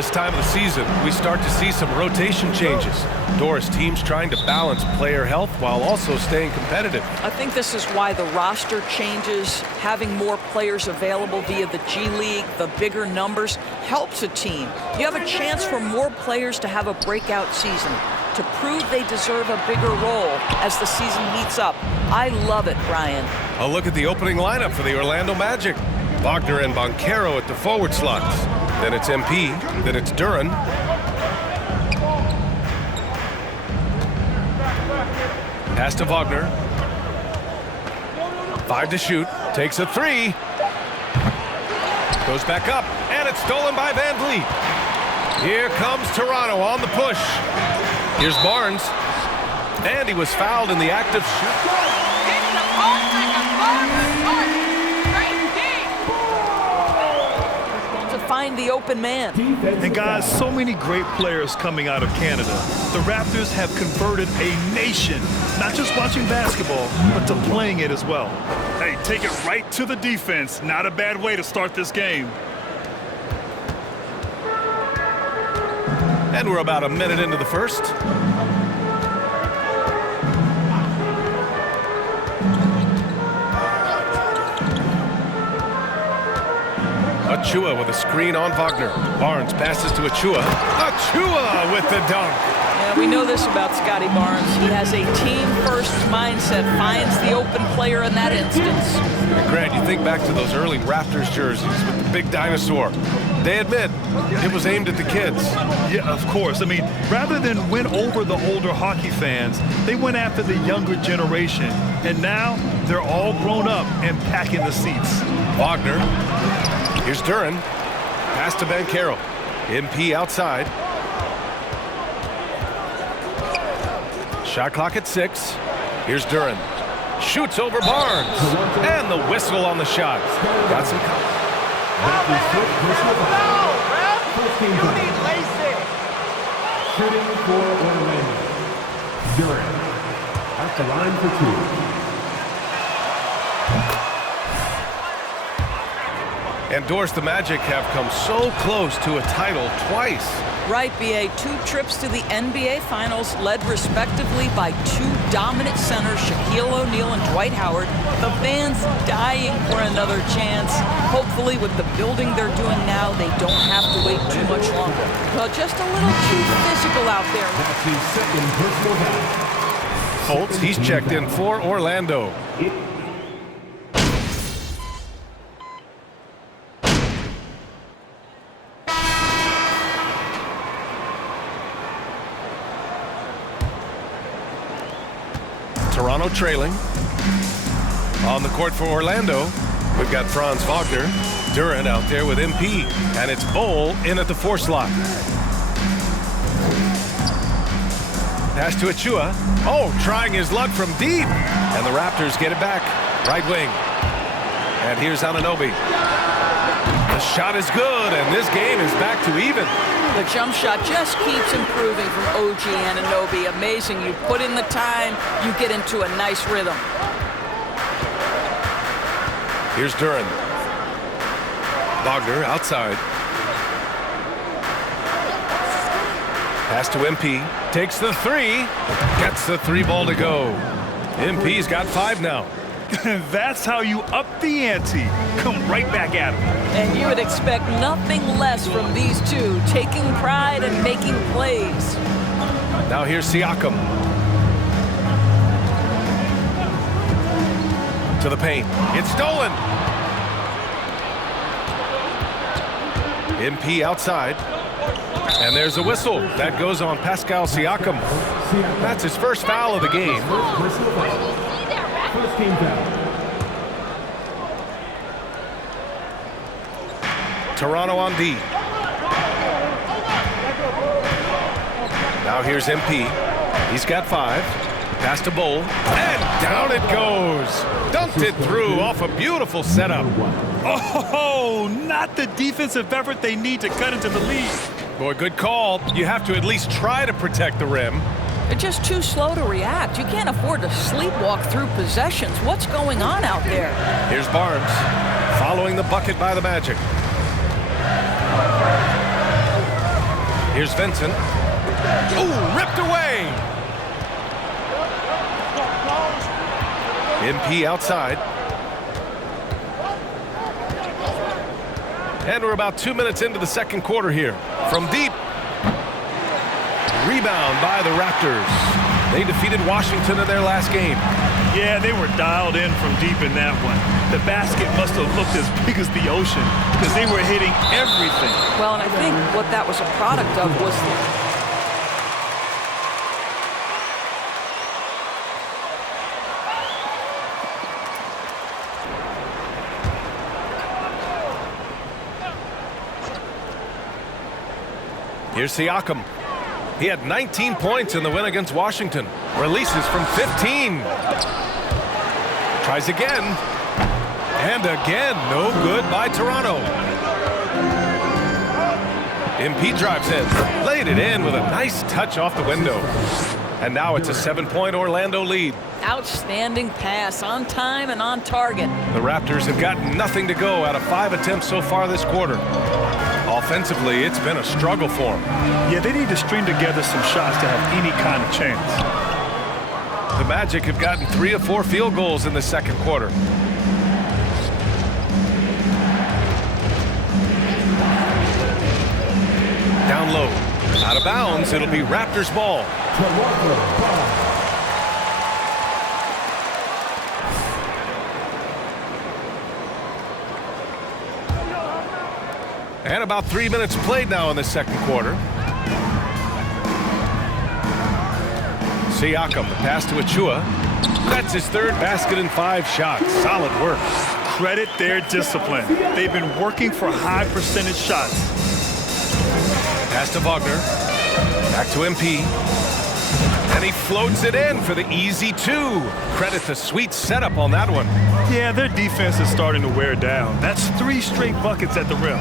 this time of the season, we start to see some rotation changes. Doris, teams trying to balance player health while also staying competitive. I think this is why the roster changes, having more players available via the G League, the bigger numbers, helps a team. You have a chance for more players to have a breakout season, to prove they deserve a bigger role as the season heats up. I love it, Brian. A look at the opening lineup for the Orlando Magic. Wagner and Banchero at the forward slots. Then it's MP, then it's Duren. Pass to Wagner. 5 to shoot, takes a 3. Goes back up, and it's stolen by Van Vliet. Here comes Toronto on the push. Here's Barnes, and he was fouled in the act of shooting. Find the open man. And guys, so many great players coming out of Canada. The Raptors have converted a nation, not just watching basketball, but to playing it as well. Hey, take it right to the defense. Not a bad way to start this game. And we're about a minute into the first. Achua with a screen on Wagner. Barnes passes to Achua. Achua with the dunk. Yeah, we know this about Scotty Barnes. He has a team-first mindset, finds the open player in that instance. And Grant, you think back to those early Raptors jerseys with the big dinosaur. They admit it was aimed at the kids. Yeah, of course. I mean, rather than win over the older hockey fans, they went after the younger generation. And now they're all grown up and packing the seats. Wagner. Here's Duren. Pass to Banchero. MP outside. Shot clock at 6. Here's Duren. Shoots over Barnes. And the whistle on the shot. Got some... You need laces. Shooting for Orlando. Duren at the line for 2. And Doris, the Magic have come so close to a title twice. Right, BA. 2 trips to the NBA Finals, led respectively by 2 dominant centers, Shaquille O'Neal and Dwight Howard. The fans dying for another chance. Hopefully, with the building they're doing now, they don't have to wait too much longer. Well, just a little too physical out there. That's his second personal foul. Fultz, he's checked in for Orlando. Toronto trailing. On the court for Orlando, we've got Franz Wagner. Duren out there with MP. And it's Bol in at the 4 slot. Pass to Achua. Oh, trying his luck from deep. And the Raptors get it back. Right wing. And here's Anunoby. The shot is good, and this game is back to even. The jump shot just keeps improving from OG Anunoby. Amazing. You put in the time, you get into a nice rhythm. Here's Duren. Wagner outside. Pass to MP. Takes the 3. Gets the 3 ball to go. MP's got 5 now. That's how you up the ante. Come right back at him. And you would expect nothing less from these two, taking pride and making plays. Now here's Siakam. To the paint. It's stolen. MP outside. And there's a whistle. That goes on Pascal Siakam. That's his first foul of the game. First team foul. Toronto on D. Now here's MP. He's got 5. Pass to Bol. And down it goes. Dunked it through off a beautiful setup. Oh, not the defensive effort they need to cut into the lead. Boy, good call. You have to at least try to protect the rim. They're just too slow to react. You can't afford to sleepwalk through possessions. What's going on out there? Here's Barnes, following the bucket by the Magic. Here's Vincent. Ooh, ripped away. MP outside. And we're about 2 minutes into the second quarter here. From deep. Rebound by the Raptors. They defeated Washington in their last game. Yeah, they were dialed in from deep in that one. The basket must have looked as big as the ocean because they were hitting everything. Well, and I think what that was a product of was Here's Siakam. He had 19 points in the win against Washington. Releases from 15. Tries again. And again, no good by Toronto. MP drives in. Laid it in with a nice touch off the window. And now it's a 7-point Orlando lead. outstanding pass, on time and on target. The Raptors have got nothing to go out of 5 attempts so far this quarter. Offensively, it's been a struggle for them. Yeah, they need to string together some shots to have any kind of chance. The Magic have gotten 3 of 4 field goals in the second quarter. Down low. Out of bounds. It'll be Raptors ball. And about 3 minutes played now in the second quarter. Siakam, the pass to Achua. That's his third basket in 5 shots. Solid work. Credit their discipline. They've been working for high percentage shots. Pass to Wagner. Back to MP. And he floats it in for the easy 2. Credit the sweet setup on that one. Yeah, their defense is starting to wear down. That's 3 straight buckets at the rim.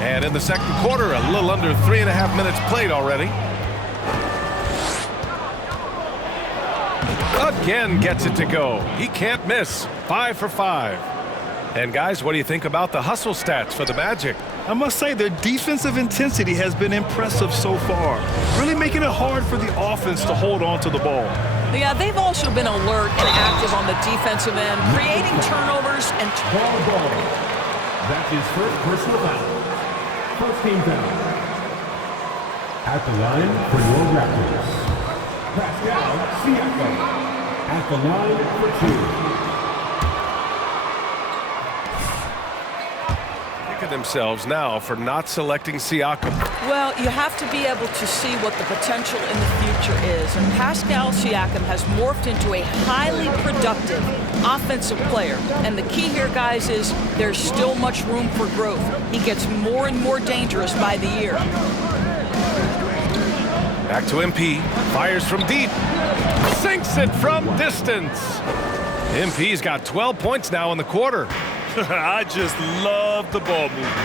And in the second quarter, a little under 3.5 minutes played already. Again gets it to go. He can't miss. 5 for 5. And guys, what do you think about the hustle stats for the Magic? I must say their defensive intensity has been impressive so far, really making it hard for the offense to hold on to the ball. Yeah, they've also been alert and active on the defensive end, creating turnovers and That's his first personal foul. First team foul. At the line for your Raptors, Pascal Siakam. At the line for 2. Themselves now for not selecting Siakam. well, you have to be able to see what the potential in the future is. And Pascal Siakam has morphed into a highly productive offensive player. And the key here, guys, is there's still much room for growth. He gets more and more dangerous by the year. Back to MP. Fires from deep. Sinks it from distance. MP's got 12 points now in the quarter. I just love the ball movement.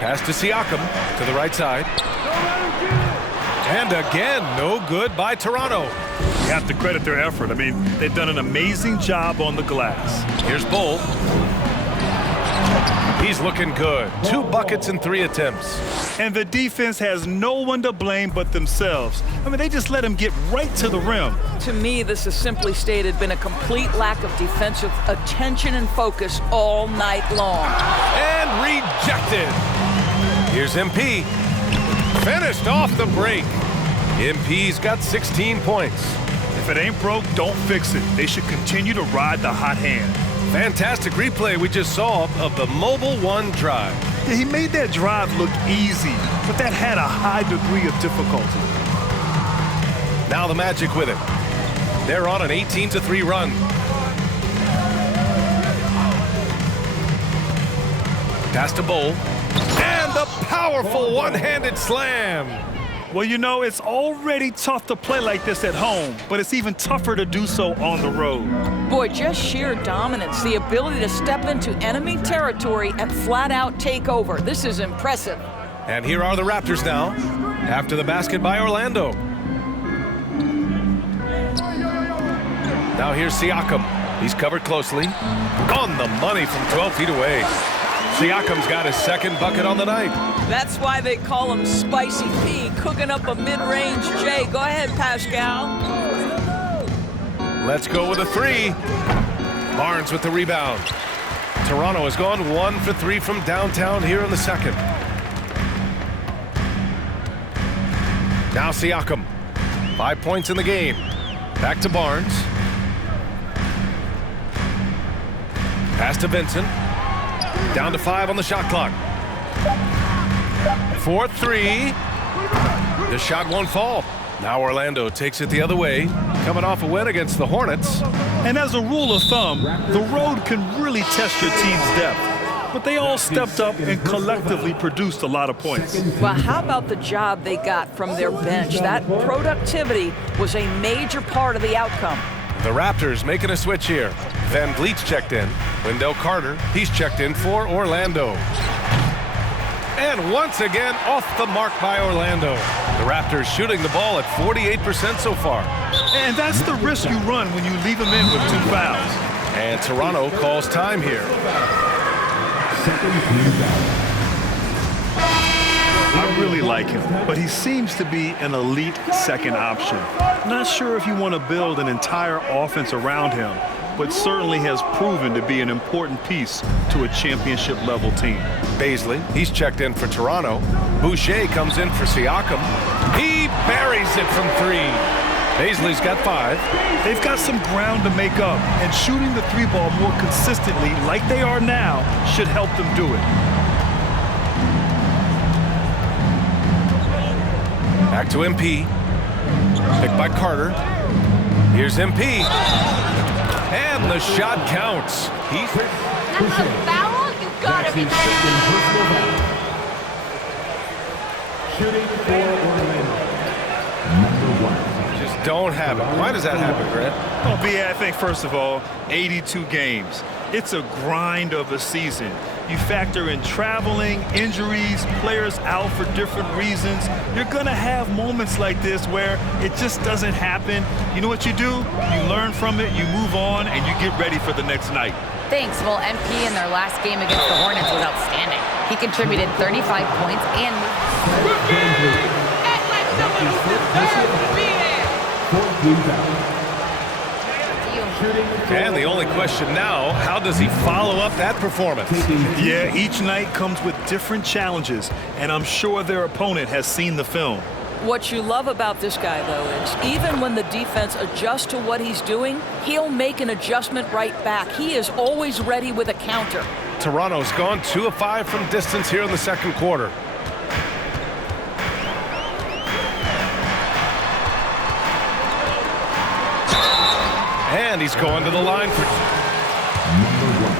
Pass to Siakam to the right side. And again, no good by Toronto. You have to credit their effort. I mean, they've done an amazing job on the glass. Here's Bull. He's looking good. 2 buckets in 3 attempts. And the defense has no one to blame but themselves. I mean, they just let him get right to the rim. To me, this has simply stated been a complete lack of defensive attention and focus all night long. And rejected. Here's MP. Finished off the break. MP's got 16 points. If it ain't broke, don't fix it. They should continue to ride the hot hand. Fantastic replay we just saw of the Mobile One drive. Yeah, he made that drive look easy, but that had a high degree of difficulty. Now the Magic with it. They're on an 18-3 run. Pass to Bull. And the powerful one-handed slam. Well, you know, it's already tough to play like this at home, but it's even tougher to do so on the road. Boy, just sheer dominance, the ability to step into enemy territory and flat out take over. This is impressive. And here are the Raptors now, after the basket by Orlando. Now here's Siakam. He's covered closely. On the money from 12 feet away. Siakam's got his second bucket on the night. That's why they call him Spicy P, cooking up a mid-range J. Go ahead, Pascal. Let's go with a three. Barnes with the rebound. Toronto has gone 1 for 3 from downtown here in the second. Now Siakam. 5 points in the game. Back to Barnes. Pass to Vincent. Down to 5 on the shot clock. 4-3. The shot won't fall. Now Orlando takes it the other way, coming off a win against the Hornets. And as a rule of thumb, the road can really test your team's depth. But they all stepped up and collectively produced a lot of points. Well, how about the job they got from their bench? That productivity was a major part of the outcome. The Raptors making a switch here. Van Vliet's checked in. Wendell Carter, he's checked in for Orlando. And once again, off the mark by Orlando. The Raptors shooting the ball at 48% so far. And that's the risk you run when you leave them in with 2 fouls. And Toronto calls time here. I really like him, but he seems to be an elite second option. Not sure if you want to build an entire offense around him, but certainly has proven to be an important piece to a championship-level team. Baisley, he's checked in for Toronto. Boucher comes in for Siakam. He buries it from 3. Baisley's got 5. They've got some ground to make up, and shooting the 3-ball more consistently like they are now should help them do it. Back to MP. Picked by Carter. Here's MP. And the shot counts. That's a foul? You gotta be kidding me. Shooting for Orlando. Number 1. Just don't have it. Why does that happen, Grant? Well, B.A., I think, first of all, 82 games. It's a grind of a season. You factor in traveling, injuries, players out for different reasons. You're going to have moments like this where it just doesn't happen. You know what you do? You learn from it, you move on, and you get ready for the next night. Thanks. Well, MP in their last game against the Hornets was outstanding. He contributed 35 points and Act like someone who deserves to be there. 14 fouls. And the only question now, how does he follow up that performance? Yeah, each night comes with different challenges, and I'm sure their opponent has seen the film. What you love about this guy, though, is even when the defense adjusts to what he's doing, he'll make an adjustment right back. He is always ready with a counter. Toronto's gone 2 of 5 from distance here in the second quarter. And he's going to the line for... Number 1.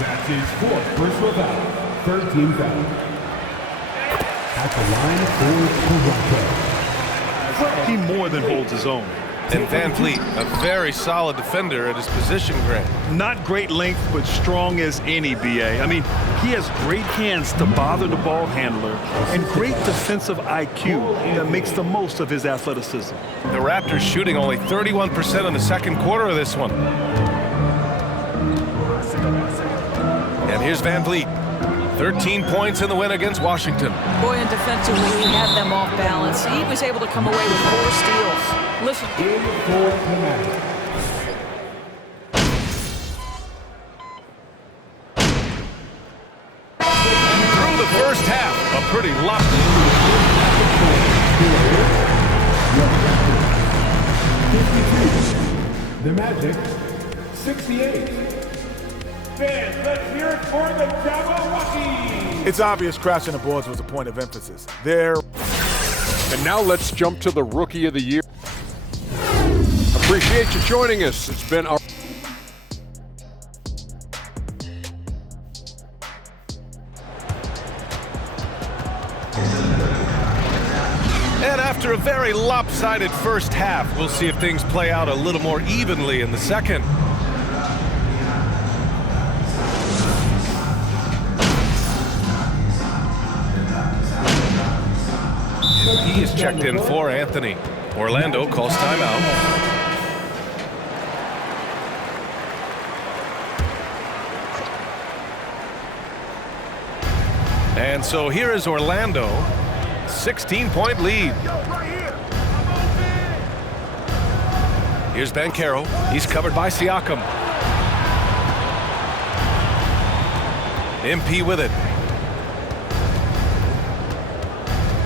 That's his 4th personal foul. 13 fouls. At the line for Toronto. He more than holds his own. And Van Vliet, a very solid defender at his position, Grant. Not great length, but strong as any, B.A. I mean, he has great hands to bother the ball handler and great defensive IQ that makes the most of his athleticism. The Raptors shooting only 31% in the second quarter of this one. And here's Van Vliet. 13 points in the win against Washington. Boy, and defensively, he had them off balance. He was able to come away with 4 steals. Listen. Through the first half, a pretty lot. The Magic, 68. Fans, let's hear it for the Jabberwockies. It's obvious crashing the boards was a point of emphasis. There. And now let's jump to the Rookie of the Year. Appreciate you joining us. It's been our... And after a very lopsided first half, we'll see if things play out a little more evenly in the second. He is checked in for Anthony. Orlando calls timeout. And so here is Orlando, 16-point lead. Here's Banchero. He's covered by Siakam. MP with it.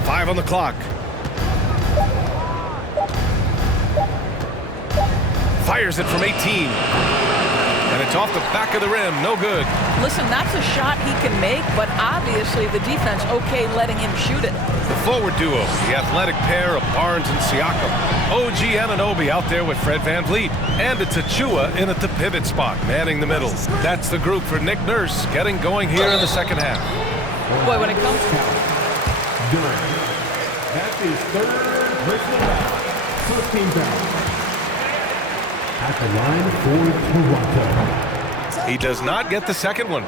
5 on the clock. Fires it from 18. And it's off the back of the rim. No good. Listen, that's a shot he can make, but obviously the defense okay letting him shoot it. The forward duo, the athletic pair of Barnes and Siakam. OG Anunoby out there with Fred VanVleet. And it's Achua in at the pivot spot, manning the middle. That's the group for Nick Nurse getting going here in the second half. Boy, when it comes to... That's his third personal foul. First team foul. At the line for Toronto. He does not get the second one.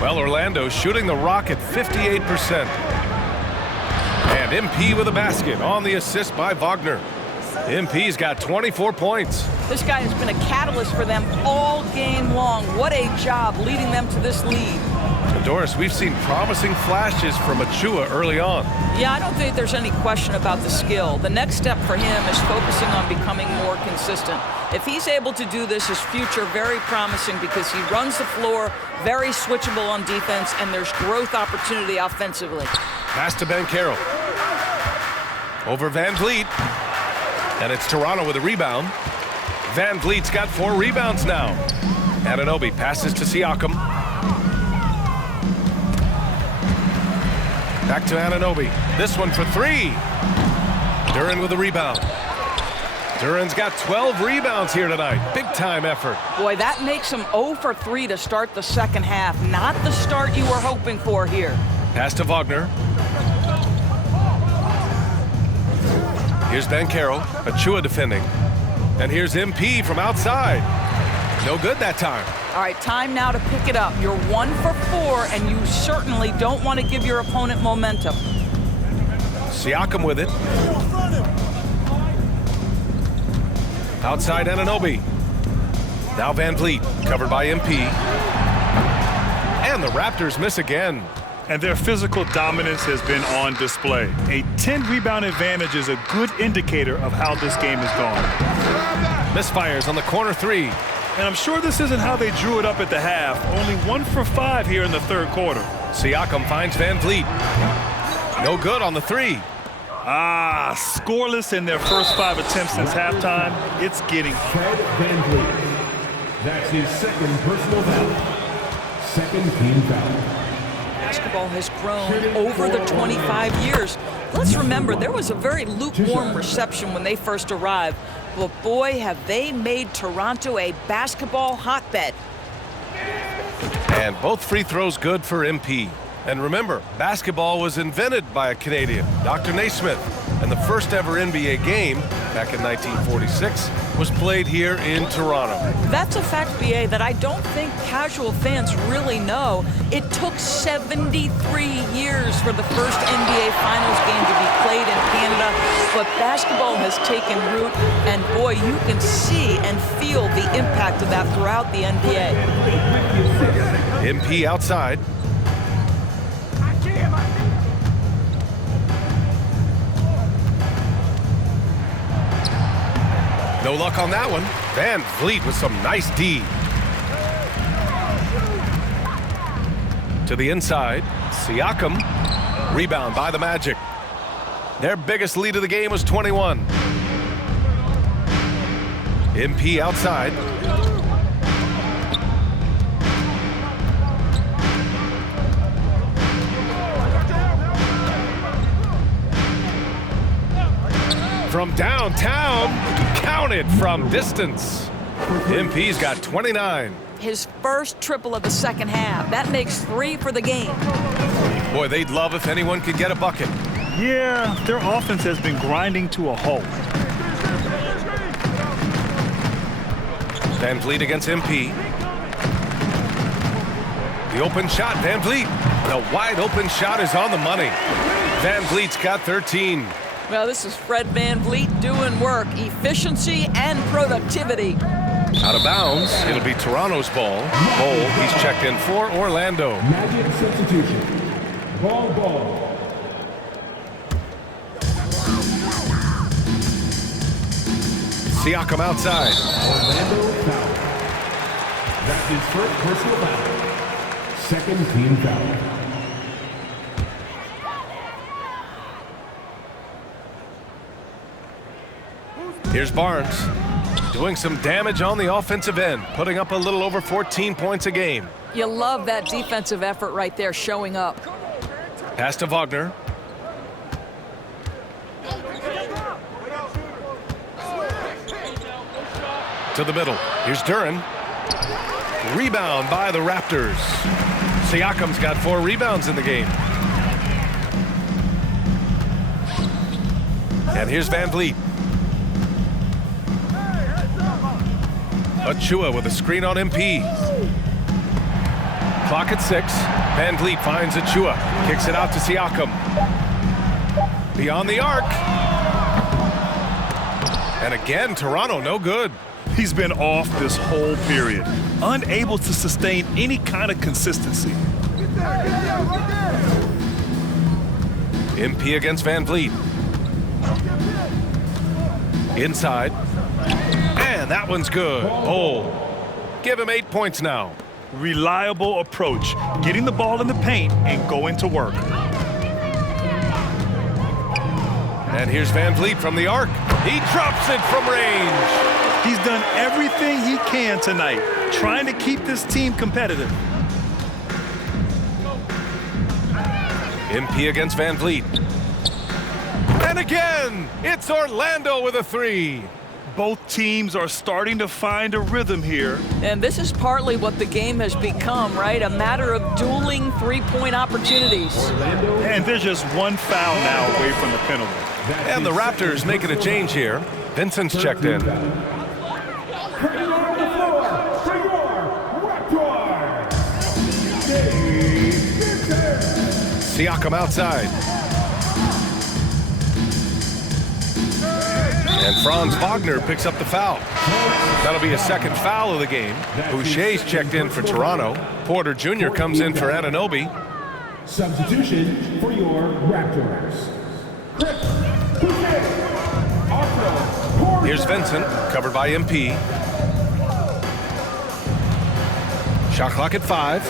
Well, Orlando shooting the rock at 58%. And MP with a basket on the assist by Wagner. MP's got 24 points. This guy has been a catalyst for them all game long. What a job leading them to this lead. And Doris, we've seen promising flashes from Achua early on. Yeah, I don't think there's any question about the skill. The next step for him is focusing on becoming more consistent. If he's able to do this, his future very promising because he runs the floor, very switchable on defense, and there's growth opportunity offensively. Pass to Banchero. Over VanVleet. And it's Toronto with a rebound. VanVleet's got 4 rebounds now. Anunoby passes to Siakam. Back to Anunoby. This one for 3. Duren with a rebound. Duren's got 12 rebounds here tonight. Big time effort. Boy, that makes him 0 for 3 to start the second half. Not the start you were hoping for here. Pass to Wagner. Here's Banchero. Achua defending. And here's MP from outside. No good that time. All right, time now to pick it up. You're 1 for 4, and you certainly don't want to give your opponent momentum. Siakam with it. Outside Anunoby. Now VanVleet, covered by MP. And the Raptors miss again. And their physical dominance has been on display. A 10-rebound advantage is a good indicator of how this game is going. Misfires on the corner 3. And I'm sure this isn't how they drew it up at the half. Only 1 for 5 here in the third quarter. Siakam finds VanVleet. No good on the 3. Scoreless in their first 5 attempts since halftime. It's getting... Fred VanVleet. That's his second personal foul. Second team foul. Basketball has grown over the 25 years. Let's remember, there was a very lukewarm reception when they first arrived. But boy, have they made Toronto a basketball hotbed. And both free throws good for MP. And remember, basketball was invented by a Canadian, Dr. Naismith. And the first ever NBA game, back in 1946, was played here in Toronto. That's a fact, BA, that I don't think casual fans really know. It took 73 years for the first NBA Finals game to be played in Canada, but basketball has taken root, and boy, you can see and feel the impact of that throughout the NBA. MP outside. No luck on that one. VanVleet with some nice D. To the inside. Siakam. Rebound by the Magic. Their biggest lead of the game was 21. MP outside. From downtown, counted from distance. MP's got 29. His first triple of the second half. That makes 3 for the game. Boy, they'd love if anyone could get a bucket. Yeah, their offense has been grinding to a halt. VanVleet against MP. The open shot, VanVleet. The wide open shot is on the money. VanVleet's got 13. Well, this is Fred VanVleet doing work, efficiency and productivity. Out of bounds, it'll be Toronto's ball. He's checked in for Orlando. Magic substitution. Ball. Siakam outside. Orlando foul. That's his first personal foul. Second team foul. Here's Barnes doing some damage on the offensive end, putting up a little over 14 points a game. You love that defensive effort right there showing up. Pass to Wagner. To the middle. Here's Duren. Rebound by the Raptors. Siakam's got 4 rebounds in the game. And here's Van Vliet. Achua with a screen on MP. Clock at 6. Van Vliet finds Achua. Kicks it out to Siakam. Beyond the arc. And again, Toronto no good. He's been off this whole period, unable to sustain any kind of consistency. MP against Van Vliet. Inside. And that one's good. Bol. Give him 8 points now. Reliable approach, getting the ball in the paint and going to work. And here's Van Vliet from the arc. He drops it from range. He's done everything he can tonight, trying to keep this team competitive. MP against Van Vliet. And again, it's Orlando with a 3. Both teams are starting to find a rhythm here. And this is partly what the game has become, right? A matter of dueling three-point opportunities. And there's just one foul now away from the penalty. And the Raptors making a change here. Vincent's checked in. Siakam outside. And Franz Wagner picks up the foul. That'll be a second foul of the game. Boucher's checked in for Toronto. Porter Jr. comes in for Anunoby. Substitution for your Raptors. Here's Vincent, covered by MP. Shot clock at 5.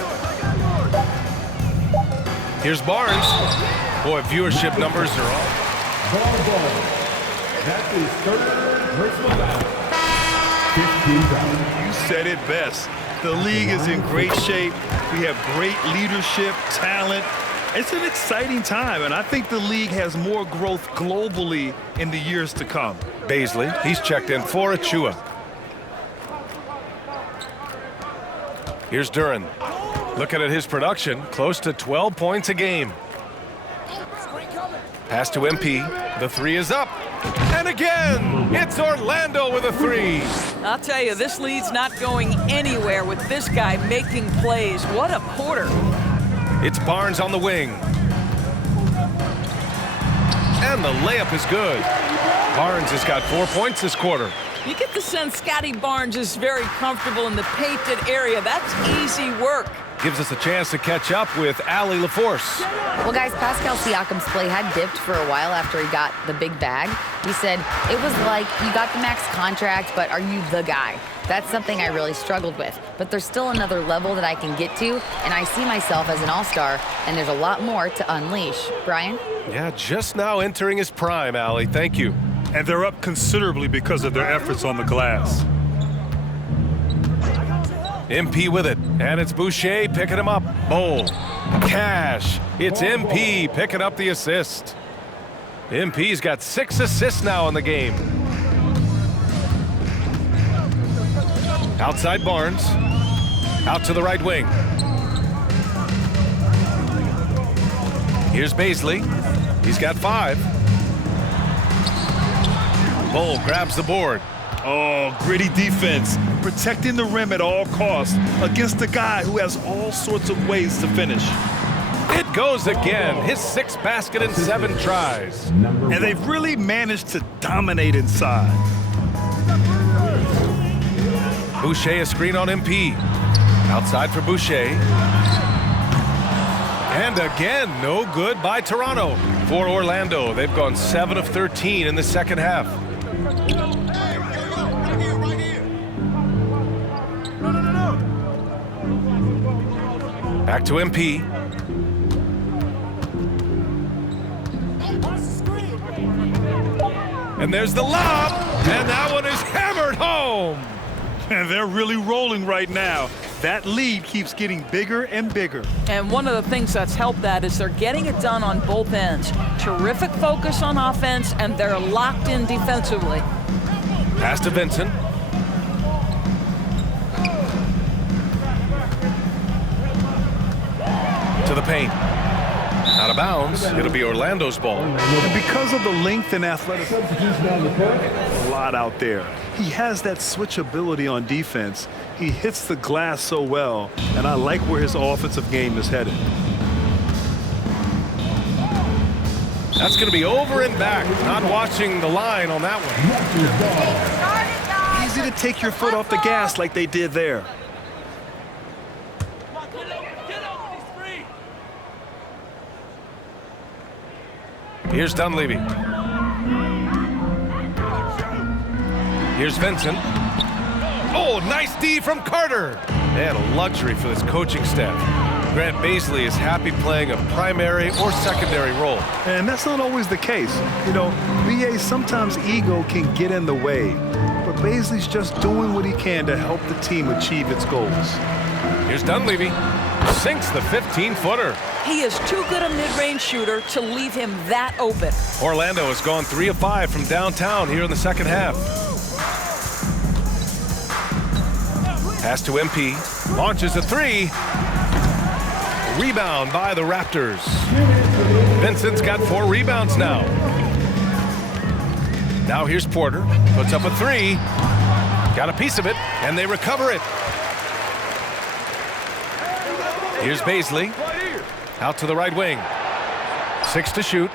Here's Barnes. Boy, viewership numbers are off. Ball. That's his third personal foul. 15 fouls. You said it best. The league is in great shape. We have great leadership, talent. It's an exciting time, and I think the league has more growth globally in the years to come. Baisley, he's checked in for Achua. Here's Duren. Looking at his production, close to 12 points a game. Pass to MP. The 3 is up. And again, it's Orlando with a 3. I'll tell you, this lead's not going anywhere with this guy making plays. What a quarter. It's Barnes on the wing. And the layup is good. Barnes has got 4 points this quarter. You get the sense Scotty Barnes is very comfortable in the painted area. That's easy work. Gives us a chance to catch up with Allie LaForce. Well, guys, Pascal Siakam's play had dipped for a while after he got the big bag. He said, it was like, you got the max contract, but are you the guy? That's something I really struggled with. But there's still another level that I can get to, and I see myself as an all-star, and there's a lot more to unleash. Brian? Yeah, just now entering his prime, Allie. Thank you. And they're up considerably because of their efforts on the glass. MP with it, and it's Boucher picking him up. Bol. Cash. It's MP picking up the assist. MP's got 6 assists now in the game. Outside Barnes. Out to the right wing. Here's Baisley. He's got 5. Bol grabs the board. Oh, gritty defense, protecting the rim at all costs against a guy who has all sorts of ways to finish. It goes again. His 6th basket in 7 tries. And they've really managed to dominate inside. Boucher, a screen on MP. Outside for Boucher. And And again, no good by Toronto. For Orlando, they've gone 7 of 13 in the second half. Back to MP. And there's the lob, and that one is hammered home. And they're really rolling right now. That lead keeps getting bigger and bigger. And one of the things that's helped that is they're getting it done on both ends. Terrific focus on offense, and they're locked in defensively. Pass to Vincent. To the paint. Out of bounds. It'll be Orlando's ball. And because of the length and athleticism, a lot out there. He has that switchability on defense. He hits the glass so well, and I like where his offensive game is headed. That's going to be over and back. Not watching the line on that one. Easy to take your foot off the gas like they did there. Here's Dunleavy. Here's Vincent. Oh, nice D from Carter. And a luxury for this coaching staff. Grant Baisley is happy playing a primary or secondary role. And that's not always the case. You know, BA, sometimes ego can get in the way. But Baisley's just doing what he can to help the team achieve its goals. Here's Dunleavy. Sinks the 15-footer. He is too good a mid-range shooter to leave him that open. Orlando has gone 3 of 5 from downtown here in the second half. Pass to MP. Launches a 3. Rebound by the Raptors. Vincent's got 4 rebounds now. Now here's Porter. Puts up a 3. Got a piece of it, and they recover it. Here's Baisley. Out to the right wing. 6 to shoot.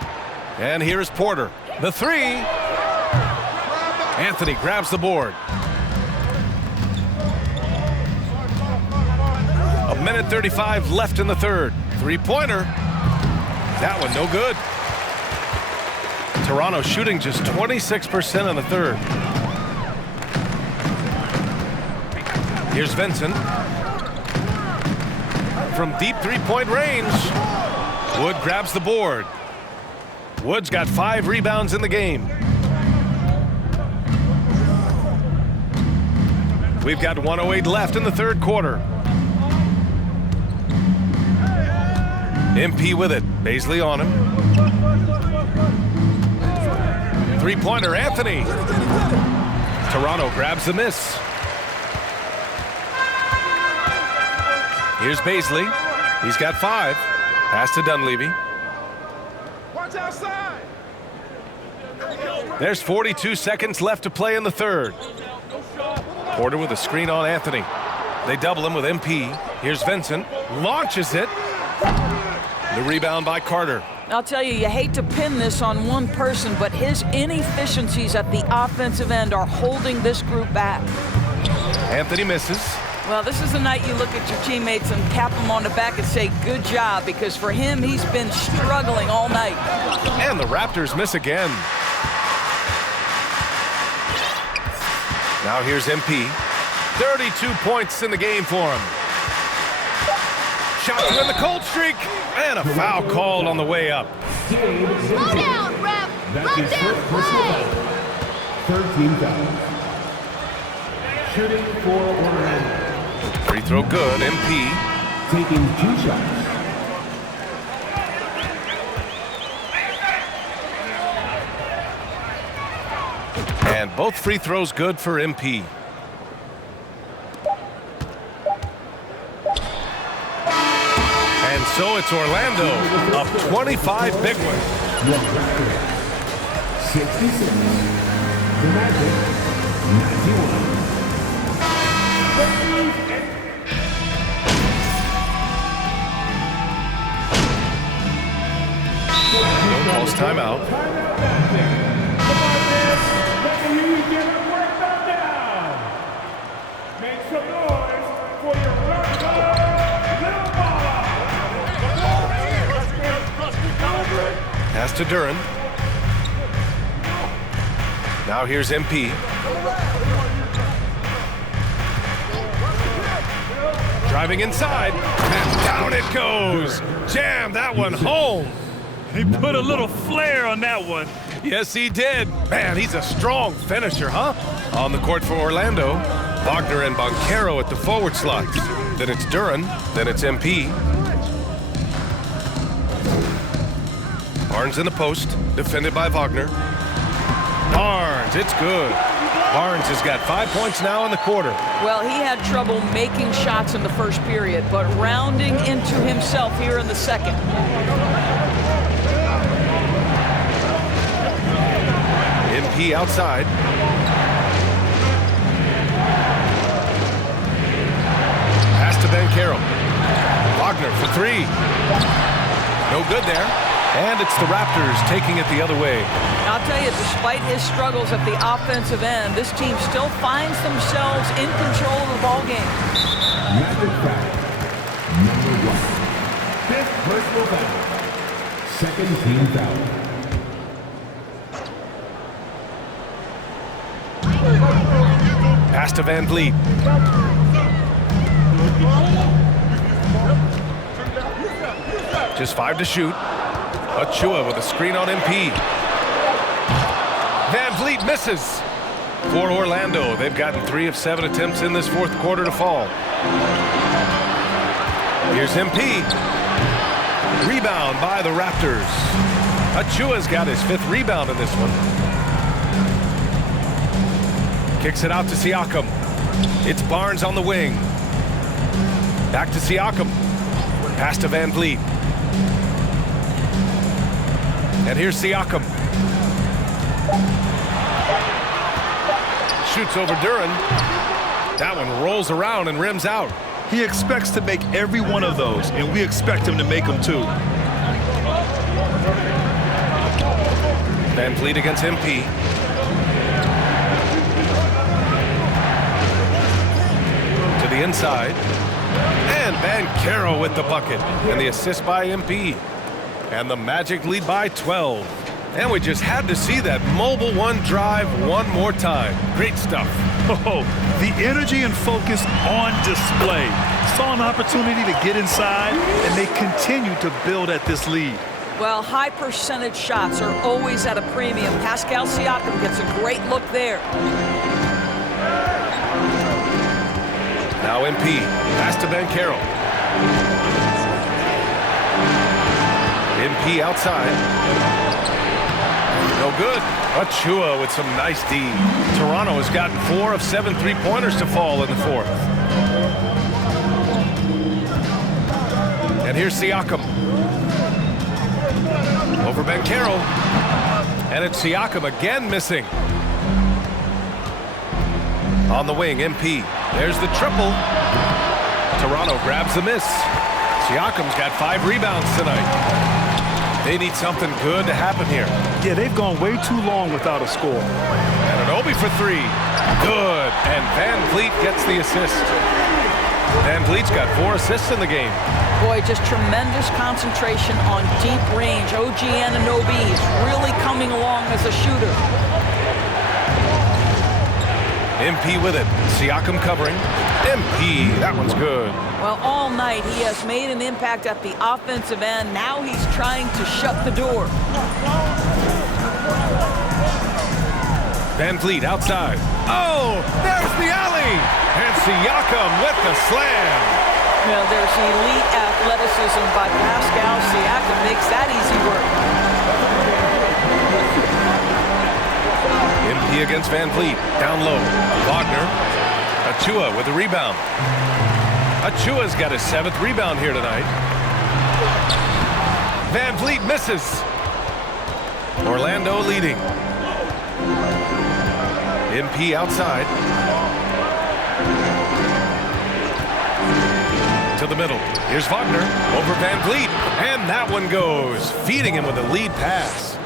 And here is Porter. The 3. Anthony grabs the board. A minute 35 left in the third. 3-pointer. That one no good. Toronto shooting just 26% in the third. Here's Vincent. From deep 3-point range. Wood grabs the board. Wood's got 5 rebounds in the game. We've got 1:08 left in the third quarter. MP with it. Baisley on him. 3-pointer, Anthony. Toronto grabs the miss. Here's Baisley. He's got 5. Pass to Dunleavy. Watch outside. There's 42 seconds left to play in the third. Porter with a screen on Anthony. They double him with MP. Here's Vincent. Launches it. The rebound by Carter. I'll tell you, you hate to pin this on one person, but his inefficiencies at the offensive end are holding this group back. Anthony misses. Well, this is the night you look at your teammates and tap them on the back and say, good job, because for him, he's been struggling all night. And the Raptors miss again. Now here's MP. 32 points in the game for him. Shot to end the cold streak. And a foul called on the way up. Slow down, ref. That's his first personal foul. 13 fouls. Shooting for Orlando. Free throw good. MP. Taking 2 shots. And both free throws good for MP. And so it's Orlando up 25 big ones. 66. The Magic 91. No calls timeout. Make some noise for your Pass to Duran. Now here's MP. Driving inside, and down it goes. Jam that one home. He put a little flair on that one. Yes, he did. Man, he's a strong finisher, huh? On the court for Orlando, Wagner and Banchero at the forward slots. Then it's Duran, then it's MP. Barnes in the post, defended by Wagner. Barnes, it's good. Barnes has got 5 points now in the quarter. Well, he had trouble making shots in the first period, but rounding into himself here in the second. MP outside. Pass to Banchero. Wagner for three. No good there. And it's the Raptors taking it the other way. I'll tell you, despite his struggles at the offensive end, this team still finds themselves in control of the ball game. Magic foul. Number 1. Fifth personal foul. Second team foul. Pass to Van Vliet. Just 5 to shoot. Achua with a screen on MP. Van Vliet misses. For Orlando, they've gotten 3 of 7 attempts in this fourth quarter to fall. Here's MP. Rebound by the Raptors. Achua's got his 5th rebound in this one. Kicks it out to Siakam. It's Barnes on the wing. Back to Siakam. Pass to Van Vliet. And here's Siakam. Shoots over Duran. That one rolls around and rims out. He expects to make every one of those, and we expect him to make them too. Van Vliet against MP. To the inside. And Banchero with the bucket. And the assist by MP. And the Magic lead by 12. And we just had to see that mobile one drive one more time. Great stuff. Oh, the energy and focus on display. Saw an opportunity to get inside, and they continue to build at this lead. Well, high percentage shots are always at a premium. Pascal Siakam gets a great look there. Now MP. Pass to Banchero. MP outside. No good. Achua with some nice D. Toronto has gotten 4 of 7 3-pointers to fall in the fourth. And here's Siakam. Over Banchero. And it's Siakam again missing. On the wing, MP. There's the triple. Toronto grabs the miss. Siakam's got 5 rebounds tonight. They need something good to happen here. Yeah, they've gone way too long without a score. Anunoby for 3. Good. And Van Vliet gets the assist. Van Vliet's got 4 assists in the game. Boy, just tremendous concentration on deep range. OG Anunoby is really coming along as a shooter. MP with it. Siakam covering. MP, that one's good. Well, all night he has made an impact at the offensive end. Now he's trying to shut the door. Van Vliet outside. Oh, there's the alley. And Siakam with the slam. Now there's elite athleticism by Pascal Siakam. Makes that easy work. MP against Van Vliet. Down low. Wagner. Achua with the rebound. Achua's got his 7th rebound here tonight. Van Vliet misses. Orlando leading. MP outside. To the middle. Here's Wagner over Van Vliet. And that one goes. Feeding him with a lead pass.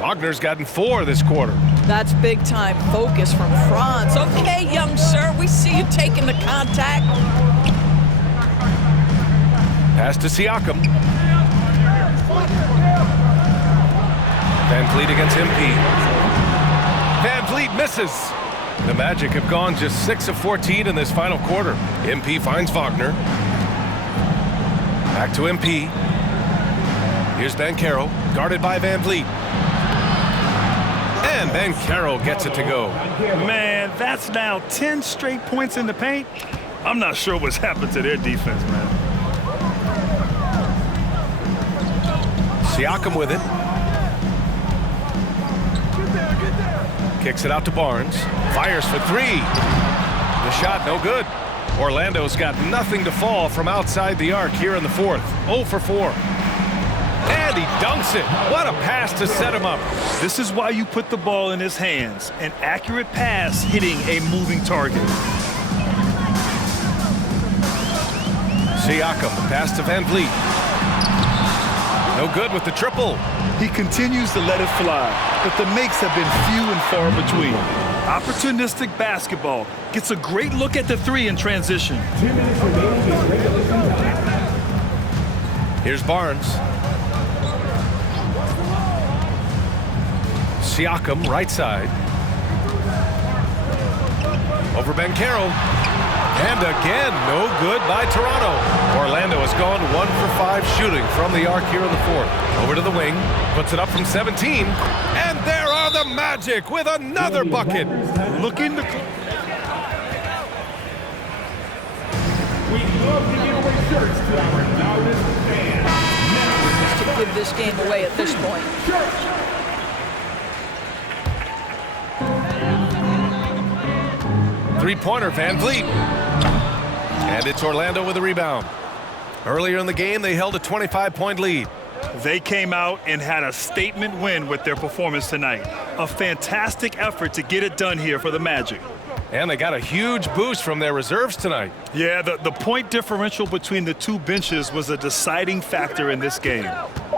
Wagner's gotten 4 this quarter. That's big time focus from Franz. Okay, young sir, we see you taking the contact. Pass to Siakam. Van Vliet against MP. Van Vliet misses. The Magic have gone just 6 of 14 in this final quarter. MP finds Wagner. Back to MP. Here's Banchero, guarded by Van Vliet. And Banchero gets it to go. Man, that's now 10 straight points in the paint. I'm not sure what's happened to their defense, man. Siakam with it. Kicks it out to Barnes. Fires for three. The shot no good. Orlando's got nothing to fall from outside the arc here in the fourth. 0 for 4. And he dunks it. What a pass to set him up. This is why you put the ball in his hands. An accurate pass hitting a moving target. Siakam, pass to Van Vliet. No good with the triple. He continues to let it fly, but the makes have been few and far between. Opportunistic basketball. Gets a great look at the three in transition. 2 minutes remaining in regulation time. Here's Barnes. Siakam, right side. Over Banchero. And again, no good by Toronto. Orlando has gone 1 for 5 shooting from the arc here in the fourth. Over to the wing, puts it up from 17. And there are the Magic with another bucket. Looking to... We love giving away shirts to our loudest fans. To give this game away at this point. Three-pointer, Van Vliet. And it's Orlando with a rebound. Earlier in the game, they held a 25-point lead. They came out and had a statement win with their performance tonight. A fantastic effort to get it done here for the Magic. And they got a huge boost from their reserves tonight. Yeah, the point differential between the two benches was a deciding factor in this game.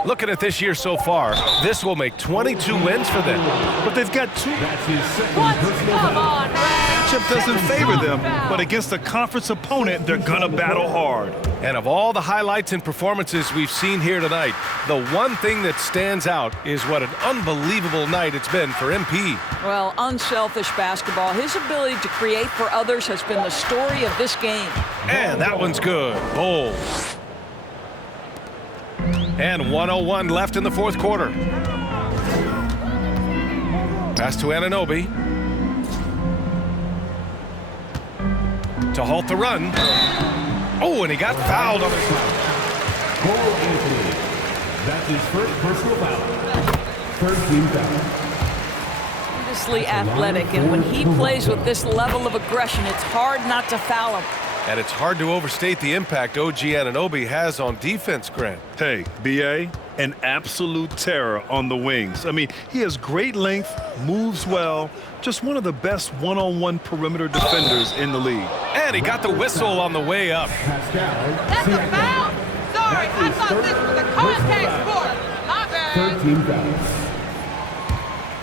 Looking at this year so far, this will make 22 wins for them. But they've got two. That's his second personal foul. Matchup doesn't favor them, but against a conference opponent, they're gonna battle hard. And of all the highlights and performances we've seen here tonight, the one thing that stands out is what an unbelievable night it's been for MP. Well, unselfish basketball. His ability to create for others has been the story of this game. And that one's good. Bold. And 1:01 left in the fourth quarter. Pass to Anunoby. To halt the run. Oh, and he got fouled on his... Cole Anthony. That's his first personal foul. Third team foul. Tremendously athletic, and when he plays with this level of aggression, it's hard not to foul him. And it's hard to overstate the impact OG Anunoby has on defense, Grant. Hey, BA, an absolute terror on the wings. I mean, he has great length, moves well, just one of the best one-on-one perimeter defenders in the league. And he got the whistle on the way up. That's a foul? Sorry, I thought this was a contact sport. My bad. Third team foul.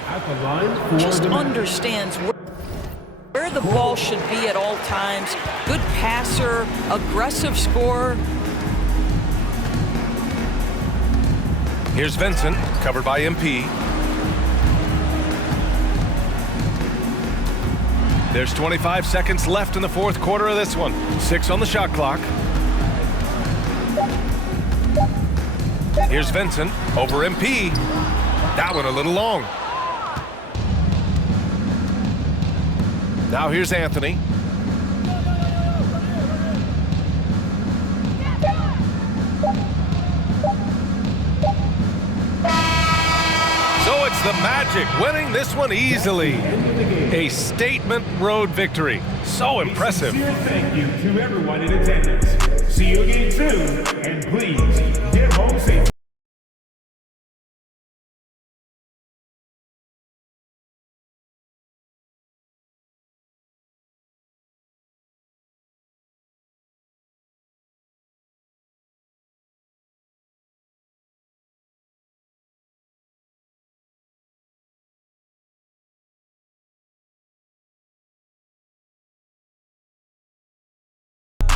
At the line for Just the Magic. understands where the ball should be at all times. Good passer, aggressive scorer. Here's Vincent, covered by MP. There's 25 seconds left in the fourth quarter of this one. 6 on the shot clock. Here's Vincent, over MP. That one a little long. Now here's Anthony. So it's the Magic winning this one easily. A statement road victory. So impressive. Sincere thank you to everyone in attendance. See you again soon, and please get home safe.